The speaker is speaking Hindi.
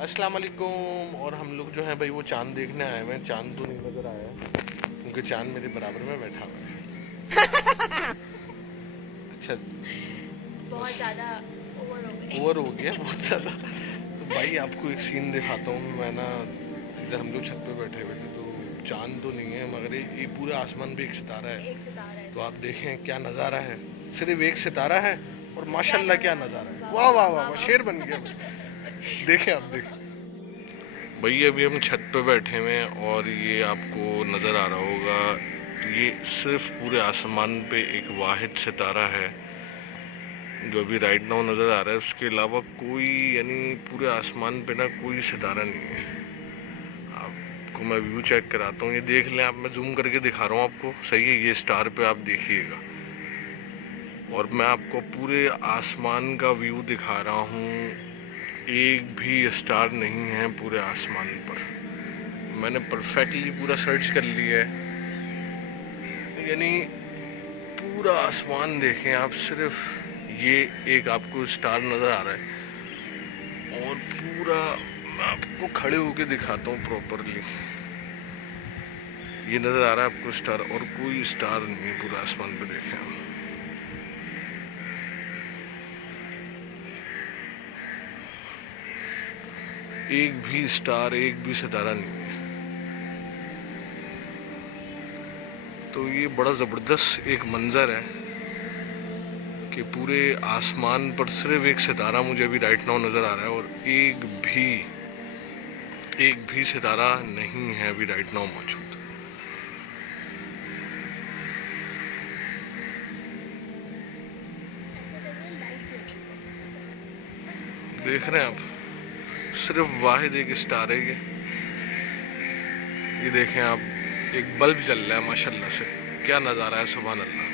अस्सलाम वालेकुम। और हम लोग जो है भाई वो चांद देखने आए हुए हैं। चांद तो नहीं नजर आया है क्योंकि चांद मेरे बराबर में बैठा हुआ है। अच्छा, बहुत बस ज्यादा ओवर हो ओवर हो गए। गया बहुत ज़्यादा। तो भाई आपको एक सीन दिखाता हूँ मैं ना। इधर हम लोग छत पे बैठे हुए थे तो चांद तो नहीं है मगर ये पूरे आसमान पे एक सितारा है। एक सितारा है तो आप सिर्फ। देखें क्या नज़ारा है। सिर्फ एक सितारा है और क्या माशाल्लाह क्या नजारा नज़ारा है, है। वाह वाह वाह वाह वाह वाह वाह वाह, शेर बन गया वाह। भाई। देखें आप वाह देखें। वाह। भैया अभी हम छत पे बैठे हुए हैं और ये आपको नज़र आ रहा होगा। ये सिर्फ पूरे आसमान पे एक वाहिद सितारा है जो अभी राइट नाउ नज़र आ रहा है। उसके अलावा कोई यानी पूरे आसमान पे ना कोई सितारा नहीं है। आपको मैं व्यू चेक कराता हूँ, ये देख लें आप। मैं जूम करके दिखा रहा हूँ आपको, सही है। ये स्टार पे आप देखिएगा और मैं आपको पूरे आसमान का व्यू दिखा रहा हूँ। एक भी स्टार नहीं है पूरे आसमान पर। मैंने परफेक्टली पूरा सर्च कर लिया है। यानी पूरा आसमान देखें आप, सिर्फ ये एक आपको स्टार नज़र आ रहा है। और पूरा मैं आपको खड़े होके दिखाता हूँ प्रॉपरली। ये नज़र आ रहा है आपको स्टार, और कोई स्टार नहीं है पूरा आसमान पे। देखें हम, एक भी स्टार, एक भी सितारा नहीं है। तो ये बड़ा ज़बरदस्त एक मंजर है कि पूरे आसमान पर सिर्फ एक सितारा मुझे अभी राइट नाउ नज़र आ रहा है और एक भी सितारा नहीं है अभी राइट नाउ मौजूद। ऐसा लग रहा है लाइट जल रही है। देख रहे हैं आप, सिर्फ वाहिद एक स्टार है ये देखें आप। एक बल्ब जल रहा है माशाल्लाह से। क्या नज़ारा है, सुभान अल्लाह।